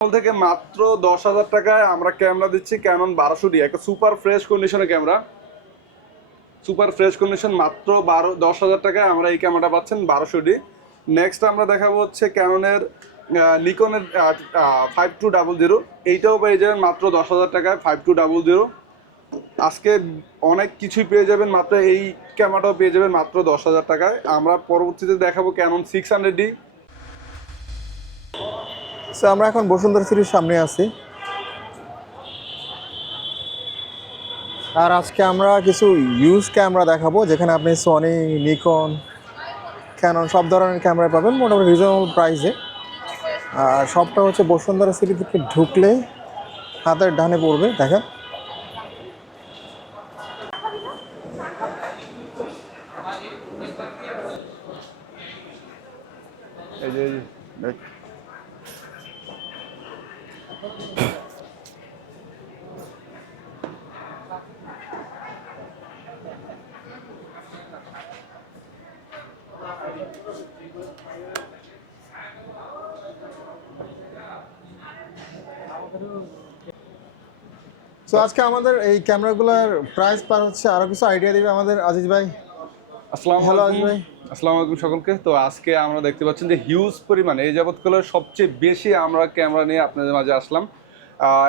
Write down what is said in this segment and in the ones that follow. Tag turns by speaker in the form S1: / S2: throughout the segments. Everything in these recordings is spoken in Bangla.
S1: থেকে মাত্র দশ হাজার টাকায় আমরা ক্যামেরা দিচ্ছি ক্যানন বারোশো ডি একটা সুপার ফ্রেশ কন্ডিশনের ক্যামেরা সুপার ফ্রেশ কন্ডিশন মাত্র বারো, দশ হাজার টাকায় আমরা এই ক্যামেরাটা পাচ্ছেন বারোশো ডি নেক্সট আমরা দেখাবো হচ্ছে ক্যাননের নিকনের ফাইভ টু ডাবল জিরো এইটাও পেয়ে যাবেন মাত্র দশ হাজার টাকায় ফাইভ টু ডাবল জিরো আজকে অনেক কিছুই পেয়ে যাবেন, মাত্র এই ক্যামেরাটাও পেয়ে যাবেন মাত্র দশ হাজার টাকায়। আমরা পরবর্তীতে দেখাবো Canon six hundred D
S2: so আমরা এখন বসুন্ধরা সিটির সামনে আছি। আর আজকে আমরা কিছু ইউজ ক্যামেরা দেখাবো, যেখানে আপনি সনি নিকন ক্যানন সব ধরনের ক্যামেরা পাবেন, মোটামুটি রিজনেবল প্রাইসে আর সবটা হচ্ছে বসুন্ধরা সিটি থেকে ঢুকলে হাতের ডানে পড়বে, দেখেন।
S1: এই যে।
S2: সো আজকে আমাদের এই ক্যামেরাগুলোর প্রাইস পার হচ্ছে আরও কিছু আইডিয়া দিবে আমাদের আজিজ ভাই
S1: আসসালামু
S2: Hello,
S1: আলাইকুম
S2: ভাই।
S1: আসসালামু আলাইকুম সকলকে। তো আজকে আমরা দেখতে পাচ্ছেন যে হিউজ পরিমাণে এই যাবৎকালের সবচেয়ে বেশি আমরা ক্যামেরা নিয়ে আপনাদের মাঝে আসলাম।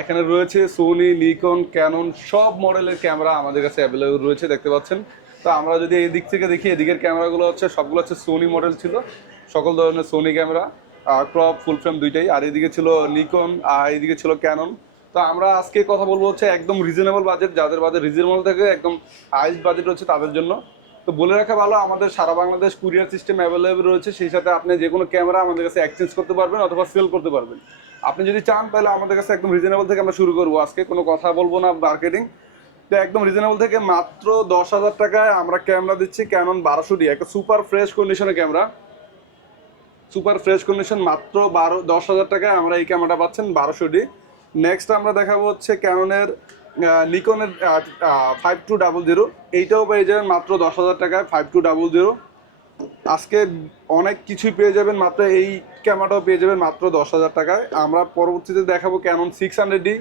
S1: এখানে রয়েছে সোনি নিকন ক্যানন সব মডেলের ক্যামেরা আমাদের কাছে অ্যাভেলেবল রয়েছে, দেখতে পাচ্ছেন। তো আমরা যদি এই দিক থেকে দেখি, এদিকের ক্যামেরাগুলো হচ্ছে, সবগুলো হচ্ছে সোনি মডেল ছিল। সকল ধরনের Sony camera crop full frame দুইটাই। আর এদিকে ছিল নিকন আর এদিকে ছিল ক্যানন তো আমরা আজকে কথা বলব হচ্ছে একদম রিজনেবল বাজেট যাদের বাজেট রিজনেবল থেকে একদম হাইস্ট বাজেট হচ্ছে তাদের জন্য। তো বলে রাখা ভালো, আমাদের সারা বাংলাদেশ কুরিয়ার সিস্টেম অ্যাভেলেবল রয়েছে, সেই সাথে আপনি যে কোনো ক্যামেরা আমাদের কাছে এক্সচেঞ্জ করতে পারবেন অথবা সেল করতে পারবেন। আপনি যদি চান তাহলে আমাদের কাছে একদম রিজনেবল থেকে আমরা শুরু করব। আজকে কোনো কথা বলব না মার্কেটিং তো একদম রিজনেবল থেকে মাত্র দশ হাজার টাকায় আমরা ক্যামেরা দিচ্ছি ক্যানন বারোশো ডি, একটা সুপার ফ্রেশ কন্ডিশনের ক্যামেরা। সুপার ফ্রেশ কন্ডিশন মাত্র বারো, দশ হাজার টাকায় আমরা এই ক্যামেরাটা পাচ্ছেন বারোশো ডি। নেক্সট আমরা দেখাবো হচ্ছে ক্যাননের নিকনের ফাইভ টু ডাবল জিরো এইটাও পেয়ে যাবেন মাত্র দশ হাজার টাকায় ফাইভ টু ডাবল জিরো আজকে অনেক কিছুই পেয়ে যাবেন, মাত্র এই ক্যামেরাটাও পেয়ে যাবেন মাত্র দশ হাজার টাকায়। আমরা পরবর্তীতে দেখাবো Canon six hundred D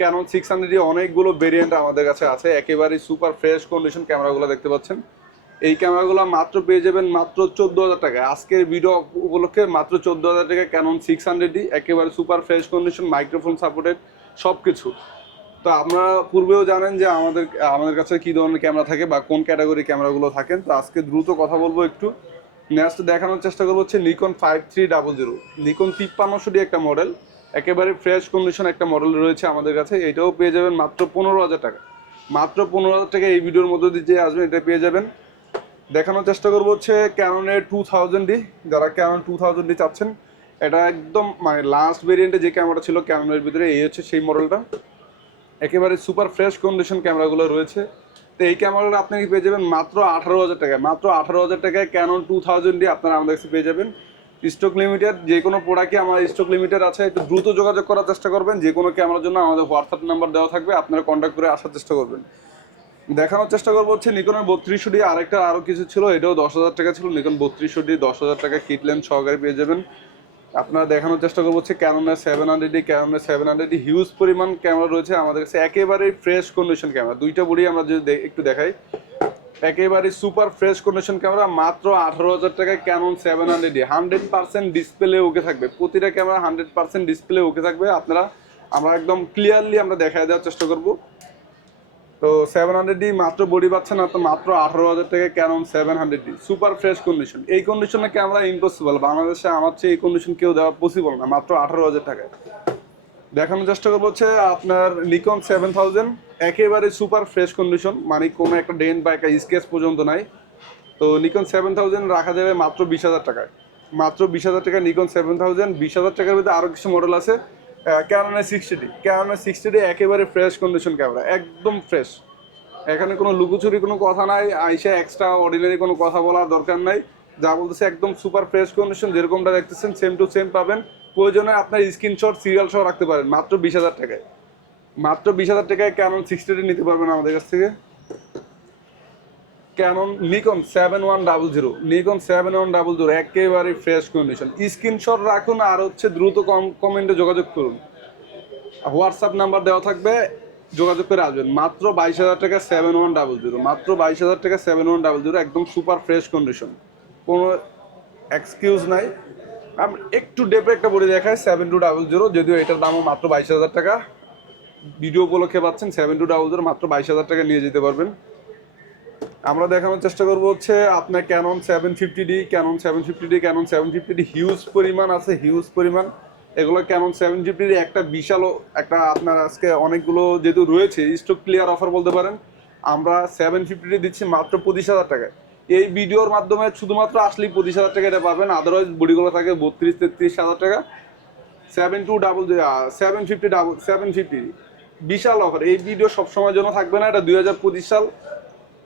S1: Canon six hundred D অনেকগুলো ভেরিয়েন্ট আমাদের কাছে আছে, একেবারেই সুপার ফ্রেশ কন্ডিশন ক্যামেরাগুলো দেখতে পাচ্ছেন। এই ক্যামেরাগুলো মাত্র পেয়ে যাবেন মাত্র চোদ্দ হাজার টাকায়। আজকের ভিডিও উপলক্ষে মাত্র চোদ্দ হাজার টাকায় ক্যানন সিক্স হান্ড্রেড ডি একেবারে super fresh condition microphone supported সব কিছু তো আপনারা পূর্বেও জানেন যে আমাদের আমাদের কাছে কী ধরনের ক্যামেরা থাকে বা কোন ক্যাটাগরি ক্যামেরাগুলো থাকেন। তো আজকে দ্রুত কথা বলব একটু। নেক্সট দেখানোর চেষ্টা করব হচ্ছে Nikon five three double zero Nikon তিপ্পান্নশোটি একটা মডেল একেবারে ফ্রেশ কন্ডিশন একটা মডেল রয়েছে আমাদের কাছে। এটাও পেয়ে যাবেন মাত্র পনেরো হাজার টাকা। মাত্র পনেরো হাজার টাকা এই ভিডিওর মধ্যে দিয়ে যে আসবেন এটা পেয়ে যাবেন। দেখানোর চেষ্টা করব হচ্ছে ক্যাননের টু থাউজেন্ড ডি যারা ক্যানন টু থাউজেন্ড ডি চাচ্ছেন, এটা একদম মানে লাস্ট ভেরিয়েন্টে যে ক্যামেরা ছিল ক্যাননের ভিতরে এই হচ্ছে সেই মডেলটা একেবারে সুপার ফ্রেশ কন্ডিশন ক্যামেরাগুলো রয়েছে। তো এই ক্যামেরাটা আপনি পেয়ে যাবেন মাত্র আঠারো হাজার টাকায়। মাত্র আঠারো হাজার টাকায় ক্যানন টু থাউজেন্ড ডি আপনারা আমাদের কাছে পেয়ে যাবেন। স্টক লিমিটেড যে কোনো প্রোডাক্টই আমার স্টক লিমিটেড আছে, একটু দ্রুত যোগাযোগ করার চেষ্টা করবেন। যে কোনো ক্যামেরার জন্য আমাদের হোয়াটসঅ্যাপ নাম্বার দেওয়া থাকবে, আপনারা কন্ট্যাক্ট করে আসার চেষ্টা করবেন। দেখানোর চেষ্টা করব হচ্ছে নিকনের বত্রিশশো ডি, আরেকটা আরও কিছু ছিল, এটাও দশ হাজার টাকা ছিল। নিকন বত্রিশশো ডি, দশ হাজার টাকা কিটলেন সহকারে পেয়ে যাবেন। আপনারা দেখানোর চেষ্টা করব হচ্ছে ক্যানোনের সেভেন হান্ড্রেড ডি ক্যানোনের সেভেন হান্ড্রেড ডি হিউজ পরিমাণ ক্যামেরা রয়েছে আমাদের কাছে। একেবারেই ফ্রেশ কন্ডিশন ক্যামেরা দুইটা বডি আমরা যদি একটু দেখাই। একেবারে সুপার ফ্রেশ কন্ডিশন ক্যামেরা মাত্র আঠারো হাজার টাকায় Canon seven hundred D hundred percent display okay থাকবে। প্রতিটা camera hundred percent display okay থাকবে। আপনারা আমরা একদম ক্লিয়ারলি আমরা দেখায় দেওয়ার চেষ্টা করব। তো সেভেন হান্ড্রেড ডি মাত্র বডি পাচ্ছেন না, তো মাত্র আঠারো হাজার থেকে Canon seven hundred D super fresh condition এই কন্ডিশনে ক্যামেরা ইম্পসিবল বাংলাদেশে আমার চেয়ে এই কন্ডিশন কেউ দেওয়া পসিবল না, মাত্র আঠারো হাজার টাকায়। দেখানোর চেষ্টা করব হচ্ছে আপনার নিকন সেভেন থাউজেন্ড একেবারে সুপার ফ্রেশ কন্ডিশন মানে কোনো একটা ডেন বা একটা স্কেচ পর্যন্ত নাই। তো নিকন সেভেন থাউজেন্ড রাখা যাবে মাত্র বিশ হাজার টাকায়। মাত্র বিশ হাজার টাকা নিকন সেভেন থাউজেন্ড বিশ হাজার টাকার ভিতরে আরও কিছু মডেল আছে। ক্যানোনের সিক্সটি ডি ক্যানোনের সিক্সটি ডি একেবারে ফ্রেশ কন্ডিশন ক্যামেরা একদম ফ্রেশ এখানে কোনো লুকোচুরি কোনো কথা নাই, আইসা এক্সট্রা অর্ডিনারি কোনো কথা বলার দরকার নাই। যা বলতেছে একদম সুপার ফ্রেশ কন্ডিশন যেরকমটা দেখতেছেন সেম টু সেম পাবেন। প্রয়োজনে আপনার স্ক্রিনশট সিরিয়াল সহ রাখতে পারেন, মাত্র বিশ হাজার টাকায়। মাত্র বিশ হাজার টাকায় ক্যানন সিক্সটি নিতে পারবেন আমাদের কাছ থেকে। Canon Nikon seven one double zero Nikon seven one double zero একেবারে ফ্রেশ কন্ডিশন স্ক্রিনশট রাখুন আর হচ্ছে দ্রুত কম কমেন্টে যোগাযোগ করুন। হোয়াটসঅ্যাপ নাম্বার দেওয়া থাকবে, যোগাযোগ করে আসবেন। মাত্র বাইশ হাজার টাকা সেভেন ওয়ান ডাবল জিরো মাত্র বাইশ হাজার টাকা সেভেন ওয়ান ডাবল জিরো একদম সুপার ফ্রেশ কন্ডিশন কোনো এক্সকিউজ নাই। আমি, একটু ডেপে একটা বলে দেখাই সেভেন টু ডাবল জিরো যদিও এটার দামও মাত্র বাইশ হাজার টাকা। ভিডিও উপলক্ষে পাচ্ছেন সেভেন টু ডাবল জিরো মাত্র বাইশ হাজার টাকা নিয়ে যেতে পারবেন। আমরা দেখানোর চেষ্টা করব হচ্ছে আপনার Canon seven fifty D Canon seven fifty D Canon seven fifty D huge পরিমাণ আছে হিউজ পরিমাণ। এগুলো ক্যানন সেভেন ফিফটি ডি একটা বিশাল একটা আপনার আজকে অনেকগুলো যেহেতু রয়েছে স্টক ক্লিয়ার অফার বলতে পারেন, আমরা সেভেন ফিফটি ডি দিচ্ছি মাত্র পঁচিশ হাজার টাকায়। এই ভিডিওর মাধ্যমে শুধুমাত্র আসলেই পঁচিশ হাজার টাকা এটা পাবেন আদারওয়াইজ বডিগুলো থাকে বত্রিশ তেত্রিশ হাজার টাকা। Seven two double seven fifty double seven fifty বিশাল অফার এই ভিডিও সবসময়ের জন্য থাকবে না, এটা দুই হাজার পঁচিশ সাল।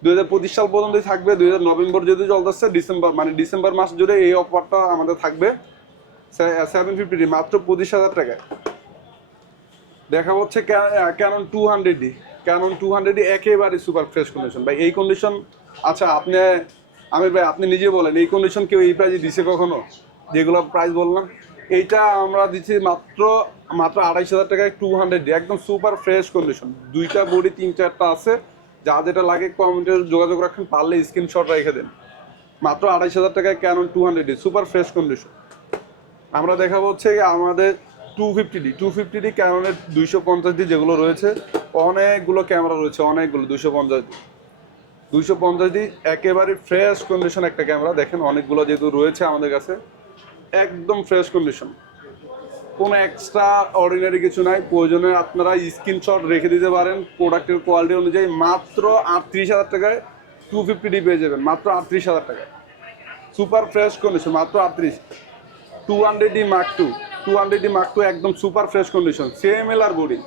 S1: দুই হাজার পঁচিশ সাল পর্যন্তই থাকবে, দুই হাজার নভেম্বর যদি চলতেছে, ডিসেম্বর মানে ডিসেম্বর মাস জুড়ে এই অফারটা আমাদের থাকবে। সেভেন ফিফটি মাত্র পঁচিশ হাজার টাকায়। দেখা হচ্ছে Canon two hundred D Canon two hundred D একেবারে সুপার ফ্রেশ কন্ডিশন ভাই, এই কন্ডিশন আচ্ছা আপনি, আমির ভাই, আপনি নিজে বলেন, এই কন্ডিশন কেউ এই প্রাইজে দিছে কখনো? যেগুলো প্রাইস বললাম। এইটা আমরা দিচ্ছি মাত্র মাত্র আড়াইশ হাজার টাকায় টু হান্ড্রেড একদম সুপার ফ্রেশ কন্ডিশন দুইটা বডি তিন চারটা আছে। যা যেটা লাগে কমেন্টে যোগাযোগ রাখেন, পারলে স্ক্রিনশট রেখে দেন। মাত্র আড়াইশ হাজার টাকায় Canon two hundred D super fresh condition আমরা দেখাবো হচ্ছে আমাদের two fifty D two fifty D ক্যাননের দুইশো পঞ্চাশ ডি যেগুলো রয়েছে, অনেকগুলো ক্যামেরা রয়েছে, অনেকগুলো, দুইশো পঞ্চাশ ডি দুইশো পঞ্চাশ ডি একেবারে ফ্রেশ কন্ডিশন একটা ক্যামেরা দেখেন অনেকগুলো যেহেতু রয়েছে আমাদের কাছে, একদম ফ্রেশ কন্ডিশন কোনো এক্সট্রা অর্ডিনারি কিছু নাই। প্রয়োজনে আপনারা স্ক্রিনশট রেখে দিতে পারেন প্রোডাক্টের কোয়ালিটি অনুযায়ী। মাত্র আটত্রিশ হাজার টাকায় টু ফিফটি পেয়ে যাবেন। মাত্র আটত্রিশ হাজার টাকায়। সুপার ফ্রেশ কন্ডিশন মাত্র আটত্রিশ। Two hundred D Mark two two hundred D Mark two একদম super fresh condition same L R body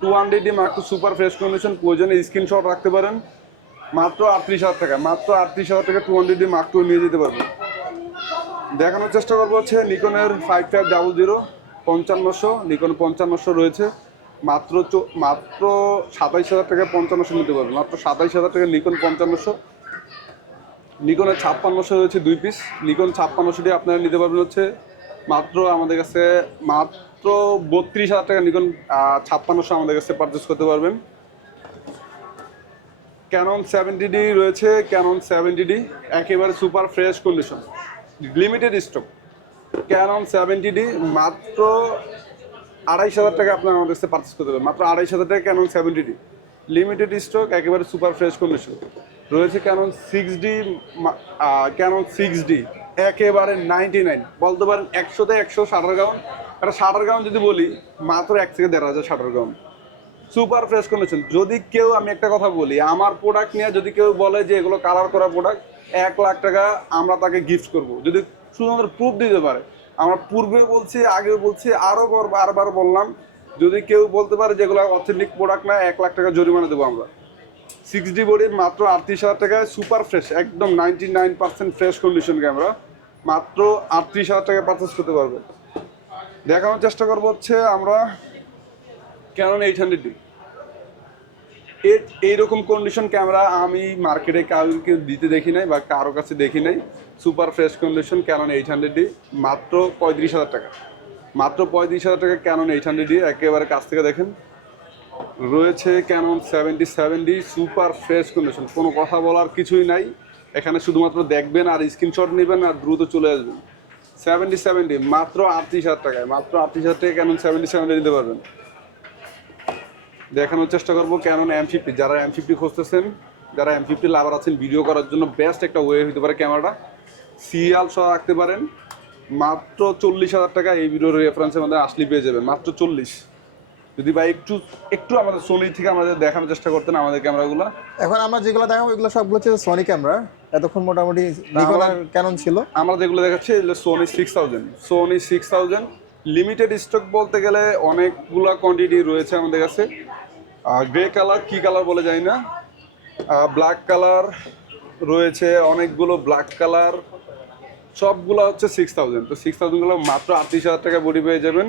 S1: two hundred D Mark two super fresh condition প্রয়োজনে স্ক্রিনশট রাখতে পারেন। মাত্র আটত্রিশ হাজার টাকা, মাত্র আটত্রিশ হাজার টাকা two hundred D mark two নিয়ে যেতে পারবেন। দেখানোর চেষ্টা করব হচ্ছে নিকনের ফাইভ ফাইভ ডাবল জিরো পঞ্চান্নশো, নিকন পঞ্চান্নশো রয়েছে। মাত্র মাত্র সাতাইশ হাজার টাকা পঞ্চান্নশো নিতে পারবেন। মাত্র সাতাইশ হাজার টাকা নিকন পঞ্চান্নশো। নিকনের ছাপ্পান্নশো রয়েছে দুই পিস। নিকন ছাপ্পান্নশোটি আপনারা নিতে পারবেন হচ্ছে মাত্র আমাদের কাছে, মাত্র বত্রিশ হাজার টাকা নিকন ছাপ্পান্নশো আমাদের কাছে পারচেস করতে পারবেন। ক্যানন সেভেন্টি ডি রয়েছে ক্যানন সেভেন্টি ডি একেবারে super fresh condition limited stock Canon seventy D মাত্র আড়াইশ হাজার টাকা আপনার আমাদের কাছে পারচেস করতে পারবেন মাত্র আড়াইশ হাজার টাকা Canon seventy D limited stock একেবারে সুপার ফ্রেশ কন্ডিশন রয়েছে Canon six D Canon six D একেবারে নাইনটি নাইন বলতে পারেন একশোতে একশো ষাটার গাউন একটা ষাটার গাউন যদি বলি, মাত্র এক থেকে দেড় হাজার ষাটার গাউন সুপার ফ্রেশ কন্ডিশন যদি কেউ, আমি একটা কথা বলি, আমার প্রোডাক্ট নিয়ে যদি কেউ বলে যে এগুলো কালার করা প্রোডাক্ট এক লাখ টাকা আমরা তাকে গিফট করব। যদি শুধুমাত্র প্রুফ দিতে পারে আমরা পূর্বে বলছি আগেও বলছি আরও বারবার বললাম, যদি কেউ বলতে পারে যেগুলো অথেন্টিক প্রোডাক্ট না, এক লাখ টাকা জরিমানা দেবো আমরা। সিক্স ডি বডির মাত্র আটত্রিশ হাজার টাকায় সুপার ফ্রেশ একদম ninety nine percent fresh condition camera মাত্র আটত্রিশ হাজার টাকায় পারচেস করতে পারবে। দেখানোর চেষ্টা করব হচ্ছে আমরা ক্যানন এইট হান্ড্রেড ডি এইরকম কন্ডিশন ক্যামেরা আমি মার্কেটে কাউকে দিতে দেখি নাই বা কারও কাছে দেখি নাই। Super fresh condition Canon eight hundred মাত্র পঁয়ত্রিশ হাজার টাকা। মাত্র পঁয়ত্রিশ হাজার টাকা ক্যানন এইট হান্ড্রেড ডি একেবারে কাছ থেকে দেখেন। রয়েছে Canon seventy seven D super fresh condition কোনো কথা বলার কিছুই নাই। এখানে শুধুমাত্র দেখবেন আর স্ক্রিনশট নেবেন আর দ্রুত চলে আসবেন। সেভেন্টি সেভেন মাত্র আটত্রিশ হাজার টাকায়। মাত্র আটত্রিশ হাজার টাকা ক্যানন সেভেন্টি সেভেন ডি নিতে পারবেন। দেখানোর চেষ্টা করব ক্যানন এম ফিফটি যারা এম ফিফটি খুঁজতেছেন যারা এম ফিফটি লাভার আছেন ভিডিও করার জন্য বেস্ট একটা ওয়ে হতে পারে ক্যামেরাটা সিরিয়াল সহ রাখতে পারেন। মাত্র চল্লিশ হাজার টাকা এই ভিডিওর রেফারেন্সের মধ্যে আসলে পেয়ে যাবেন। মাত্র চল্লিশ। যদি ভাই একটু একটু আমাদের সোনি থেকে আমাদের দেখানোর চেষ্টা করতেন আমাদের ক্যামেরাগুলো
S2: এখন আমরা যেগুলো দেখাবো এগুলো সবগুলো হচ্ছে সনি ক্যামেরা এতক্ষণ মোটামুটি নিকন আর ক্যানন ছিল।
S1: আমরা যেগুলো দেখাচ্ছি এগুলো Sony six thousand Sony six thousand limited stock বলতে গেলে অনেকগুলো কোয়ান্টিটি রয়েছে আমাদের কাছে। গ্রে কালার কি কালার বলে যায় না। ব্ল্যাক কালার রয়েছে, অনেকগুলো ব্ল্যাক কালার। সবগুলো হচ্ছে সিক্স থাউজেন্ড তো সিক্স থাউজেন্ডগুলো মাত্র আটত্রিশ হাজার টাকা বডি পেয়ে যাবেন।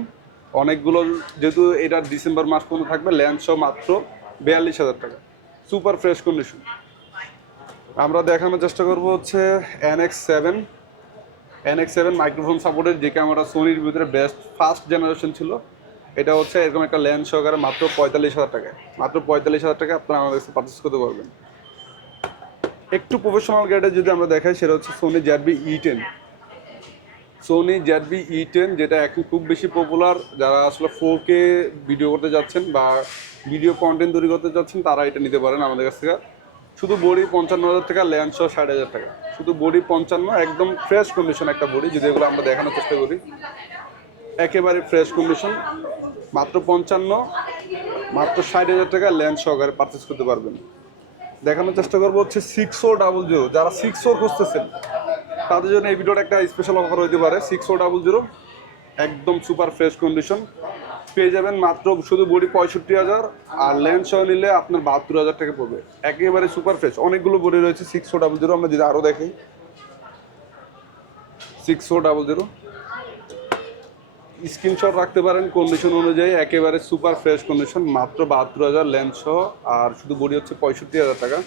S1: অনেকগুলো যেহেতু এটা ডিসেম্বর মাস পর্যন্ত থাকবে ল্যান্ড সহ মাত্র বিয়াল্লিশ হাজার টাকা। সুপার ফ্রেশ কন্ডিশন আমরা দেখানোর চেষ্টা করব হচ্ছে NX seven NX seven microphone সাপোর্টের যে ক্যামেরা সোনির ভিতরে বেস্ট ফার্স্ট জেনারেশন ছিল। এটা হচ্ছে এরকম একটা লেন্স সহকারে মাত্র পঁয়তাল্লিশ হাজার টাকায়। মাত্র পঁয়তাল্লিশ হাজার টাকা আপনারা আমাদের কাছে পারচেস করতে পারবেন। একটু প্রফেশনাল গ্রেডে যদি আমরা দেখাই, সেটা হচ্ছে Sony ZV E ten Sony ZV E ten যেটা এখন খুব বেশি পপুলার যারা আসলে ফোর কে ভিডিও করতে যাচ্ছেন বা ভিডিও কন্টেন্ট তৈরি করতে যাচ্ছেন, তারা এটা নিতে পারেন আমাদের কাছ থেকে। শুধু বডি পঞ্চান্ন হাজার টাকা ল্যান্ড সহ ষাট হাজার টাকা। শুধু বডি পঞ্চান্ন, একদম ফ্রেশ কন্ডিশন একটা বডি যদি এগুলো আমরা দেখানোর চেষ্টা করি। একেবারে ফ্রেশ কন্ডিশন মাত্র পঞ্চান্ন, মাত্র ষাট হাজার টাকা ল্যান্ড সহকারে পারচেস করতে পারবেন। দেখানোর চেষ্টা করব হচ্ছে সিক্স ও ডাবল জিরো যারা সিক্স ও খুঁজতেছেন, তাদের জন্য এই ভিডিওটা একটা স্পেশাল অফার হইতে পারে। সিক্স ও ডাবল জিরো একদম সুপার ফ্রেশ কন্ডিশন পেয়ে যাবেন মাত্র শুধু বডি পঁয়ষট্টি হাজার, আর লেন্স সহ নিলে আপনার বাহাত্তর হাজার টাকা পড়বে। একেবারে সুপার ফ্রেশ অনেকগুলো বডি রয়েছে সিক্স ও ডাবল জিরো আমরা যদি আরও দেখি। Six O double zero screenshot রাখতে পারেন কন্ডিশন অনুযায়ী, একেবারে সুপার ফ্রেশ কন্ডিশন মাত্র বাহাত্তর হাজার লেন্স সহ, আর শুধু বডি হচ্ছে পঁয়ষট্টি হাজার টাকা।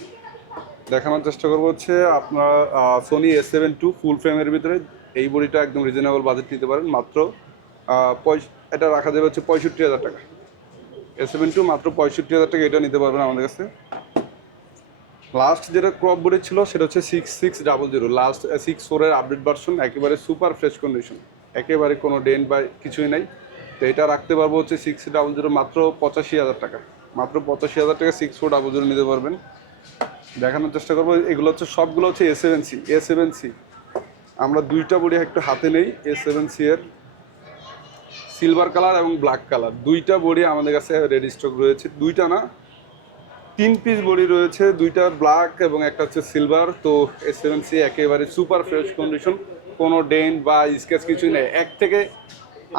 S1: দেখানোর চেষ্টা করব হচ্ছে আপনার Sony S seven two full ফ্রেমের ভিতরে। এই বডিটা একদম রিজনেবল বাজেট নিতে পারেন, মাত্র এটা রাখা যাবে হচ্ছে পঁয়ষট্টি হাজার টাকা। এস সেভেন টু মাত্র পঁয়ষট্টি হাজার টাকা এটা নিতে পারবেন আমাদের কাছে। লাস্ট যেটা ক্রপ বডি ছিল, সেটা হচ্ছে six six double zero last six ফোরের আপডেট ভার্সন একেবারে সুপার ফ্রেশ কন্ডিশন একেবারে কোনো ডেন্ট বা কিছুই নেই। তো এটা রাখতে পারব হচ্ছে সিক্স ডাবল জিরো মাত্র পঁচাশি হাজার টাকা। মাত্র পঁচাশি হাজার টাকা সিক্স ফোর ডাবল জিরো নিতে পারবেন। দেখানোর চেষ্টা করব, এগুলো হচ্ছে সবগুলো হচ্ছে A seven C A seven C আমরা দুইটা বডি একটু হাতে নেই এ সেভেন সি এর সিলভার কালার এবং ব্ল্যাক কালার দুইটা বডি আমাদের কাছে রেডি স্টক রয়েছে। দুইটা না, তিন পিস বডি রয়েছে। দুইটা ব্ল্যাক এবং একটা হচ্ছে সিলভার তো এ সেভেন সি একেবারে সুপার ফ্রেশ কন্ডিশন কোনো ডেন্ট বা স্কেচ কিছুই নেই। এক থেকে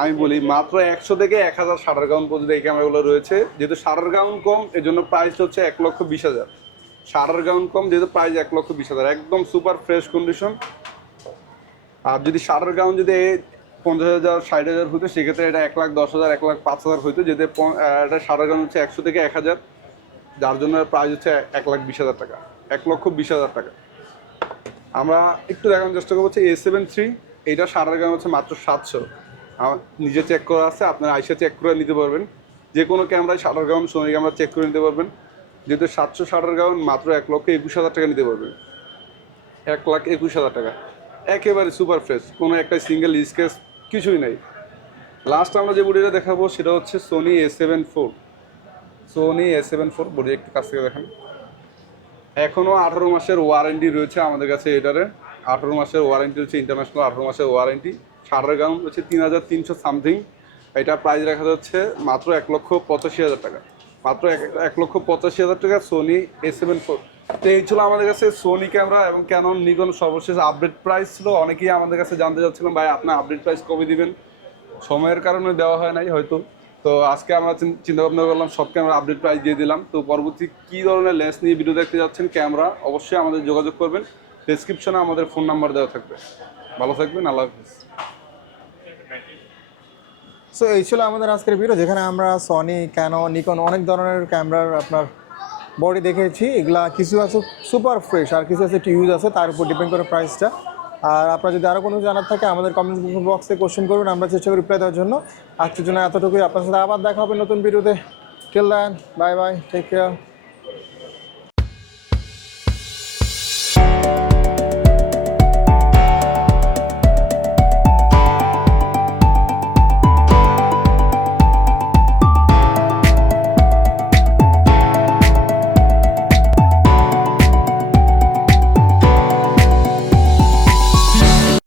S1: আমি বলি, মাত্র একশো থেকে এক হাজার ষাটার গাউন পর্যন্ত এই ক্যামেরাগুলো রয়েছে। যেহেতু ষাটার গাউন কম এর জন্য প্রাইস হচ্ছে এক লক্ষ বিশ হাজার। ষাটার গাউন কম, যেহেতু প্রাইস এক লক্ষ বিশ হাজার। একদম সুপার ফ্রেশ কন্ডিশন আর যদি ষাটার গাউন যদি পঞ্চাশ হাজার, ষাট হাজার হতো সেক্ষেত্রে এটা এক লাখ, দশ হাজার, এক লাখ, পাঁচ হাজার হইতো। যেতে এটা ষাটার গাউন হচ্ছে একশো থেকে এক হাজার, যার জন্য প্রাইস হচ্ছে এক লাখ বিশ হাজার টাকা। এক লক্ষ বিশ হাজার টাকা। আমরা একটু দেখানোর চেষ্টা করব এ সেভেন থ্রি এইটা সারার গান হচ্ছে মাত্র সাতশো। আমার নিজে চেক করা আছে, আপনারা আইসা চেক করে নিতে পারবেন। যে কোনো ক্যামেরায় শাটার গাউন সোনি ক্যামেরা চেক করে নিতে পারবেন। যেহেতু সাতশো শাটার গাউন মাত্র এক লক্ষ একুশ হাজার টাকা নিতে পারবেন। এক লাখ একুশ হাজার টাকা। একেবারে সুপার ফ্রেশ কোনো একটা সিঙ্গেল স্কেচ কিছুই নেই। লাস্ট আমরা যে বডিটা দেখাবো, সেটা হচ্ছে Sony A seven four Sony A seven four body একটু কাছ থেকে দেখেন। এখনও আঠারো মাসের ওয়ারেন্টি রয়েছে আমাদের কাছে এটারে। আঠারো মাসের ওয়ারেন্টি হচ্ছে ইন্টারন্যাশনাল আঠারো মাসের ওয়ারেন্টি সারের গাউন হচ্ছে তিন হাজার তিনশো সামথিং এটা প্রাইস রাখা যাচ্ছে মাত্র এক লক্ষ পঁচাশি হাজার টাকা। মাত্র এক এক লক্ষ পঁচাশি হাজার টাকা সোনি এ সেভেন ফোর তো এই ছিল আমাদের কাছে সোনি ক্যামেরা এবং ক্যানন নিকন সর্বশেষ আপডেট প্রাইস ছিল। অনেকেই আমাদের কাছে জানতে চাচ্ছিলাম ভাই, আপনার আপডেট প্রাইস কবে দিবেন? সময়ের কারণে দেওয়া হয় নাই হয়তো। তো আজকে আমরা চিন্তা ভাবনা করলাম, সব ক্যামেরা আপডেট প্রাইস দিয়ে দিলাম। তো পরবর্তী কী ধরনের লেন্স নিয়ে ভিডিও দেখতে যাচ্ছেন ক্যামেরা অবশ্যই আমাদের যোগাযোগ করবেন। ডেসক্রিপশনে আমাদের ফোন নাম্বার দেওয়া থাকবে। ভালো থাকবেন, আল্লাহ হাফিজ।
S2: সো এই ছিল আমাদের আজকের ভিডিও যেখানে আমরা সনি ক্যানো নিকন অনেক ধরনের ক্যামেরার আপনার বডি দেখেছি এগুলা কিছু আছে সুপার ফ্রেশ আর কিছু আছে একটু ইউজ আছে, তার উপর ডিপেন্ড করে প্রাইসটা আর আপনার যদি আরও কোনো জানার থাকে, আমাদের কমেন্ট বক্সে কোশ্চেন করুন, আমরা চেষ্টা করি রিপ্লাই দেওয়ার জন্য। আজকের জন্য এতটুকুই, আপনার সাথে আবার দেখা হবে নতুন ভিডিওতে till then bye bye take care